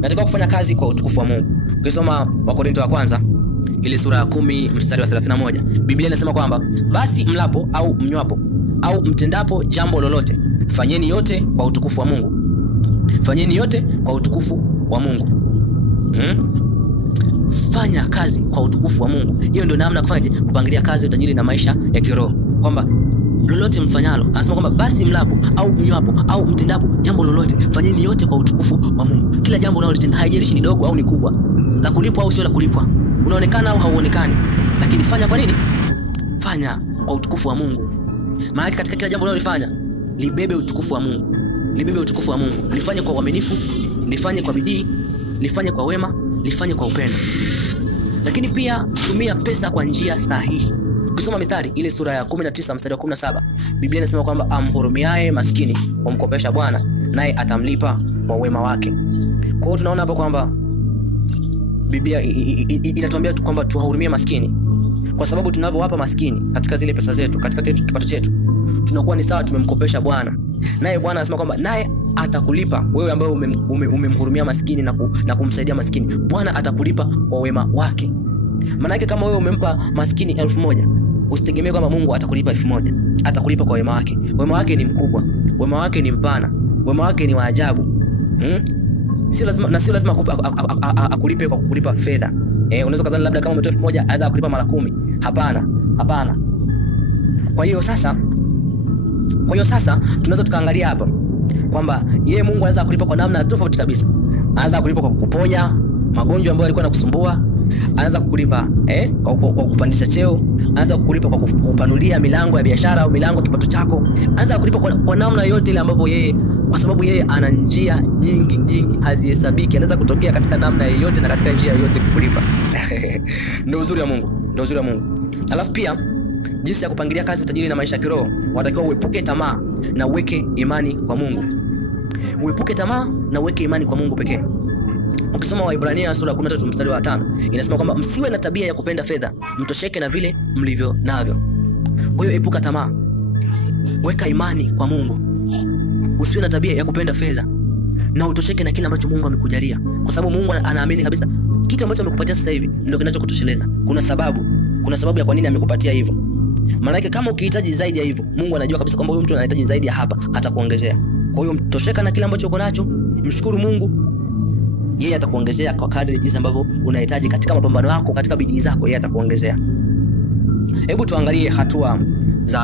Nataka kufanya kazi kwa utukufu wa Mungu. Ukisoma Wakorintho wa kwanza ile sura ya 10 mstari wa 31, Biblia inasema kwamba basi mlapo au mnywapo au mtendapo jambo lolote, fanyeni yote kwa utukufu wa Mungu. Fanyeni yote kwa utukufu wa Mungu. Fanya kazi kwa utukufu wa Mungu. Hiyo ndio namna kufanya kupangilia kazi, utajiri na maisha ya kiroho. Kwamba lolote mfanyalo, anasema kwamba basi mlapo au mnywapo au mtendapo jambo lolote, fanyeni yote kwa utukufu wa Mungu. Kila jambo unalotenda, haijalishi ni dogo au ni kubwa, la kulipwa au sio la kulipwa, unaonekana au hauonekani, lakini fanya kwa nini? Fanya kwa utukufu wa Mungu. Maana katika kila jambo unalofanya libebe utukufu wa Mungu. Libebe utukufu wa Mungu. Lifanye kwa uaminifu, lifanye kwa bidii, lifanye kwa wema, lifanye kwa upendo. Lakini pia tumia pesa kwa njia sahihi. Ukisoma Mithali ile sura ya 19 mstari wa 17, Biblia inasema kwamba amhurumiaye maskini humkopesha Bwana, naye atamlipa kwa wema wake. Kwa hiyo tunaona hapa kwamba Biblia inatuambia kwamba tuwahurumie maskini, kwa sababu tunavyowapa maskini katika zile pesa zetu, katika kile kipato chetu, tunakuwa ni sawa tumemkopesha Bwana. Naye Bwana anasema kwamba naye atakulipa wewe ambaye umemhurumia maskini na kumsaidia maskini. Bwana atakulipa kwa wema wake. Maana yake kama wewe umempa maskini 1000, usitegemee kwamba Mungu atakulipa 1000. Atakulipa kwa wema wake. Wema wake ni mkubwa, wema wake ni mpana, wema wake ni wa ajabu. Sio lazima akulipe kwa kukulipa fedha. Unaweza kudhani labda kama umetoa 1000 aweza kukulipa mara 10. Hapana. Kwa hiyo sasa tunaweza tukaangalia hapa kwamba yeye Mungu anaweza kulipa kwa namna tofauti kabisa. Anaweza kulipa kwa kukuponya magonjwa ambayo yalikuwa yanakusumbua, anaweza kukulipa kwa kupandisha cheo, anaweza kukulipa kwa kupanulia milango ya biashara au milango ya kipato chako, anaweza kukulipa kwa namna yote ile ambayo yeye, kwa sababu yeye ana njia nyingi hazihesabiki. Anaweza kutokea katika namna yoyote na katika njia yoyote kukulipa. Ndio uzuri wa Mungu. Alafu pia jinsi ya kupangilia kazi, utajiri na maisha ya kiroho, unatakiwa uepuke tamaa na uweke imani kwa Mungu. Uepuke tamaa na uweke imani kwa Mungu pekee. Ukisoma Waebrania sura ya 13 mstari wa 5, inasema kwamba msiwe na tabia ya kupenda fedha, mtosheke na vile mlivyo navyo. Kwa hiyo epuka tamaa, weka imani kwa Mungu. Usiwe na tabia ya kupenda fedha na utosheke na kile ambacho Mungu amekujalia, kwa sababu Mungu anaamini kabisa kitu ambacho amekupatia sasa hivi ndio kinachokutosheleza. Kuna sababu ya kwa nini amekupatia hivyo. Maana yake kama ukihitaji zaidi ya hivyo, Mungu anajua kabisa kwamba huyu mtu anahitaji zaidi ya hapa, atakuongezea. Kwa hiyo mtosheka na kile ambacho uko nacho, mshukuru Mungu. Yeye atakuongezea kwa kadri jinsi ambavyo unahitaji katika mapambano yako, katika bidii zako, yeye atakuongezea. Hebu tuangalie hatua za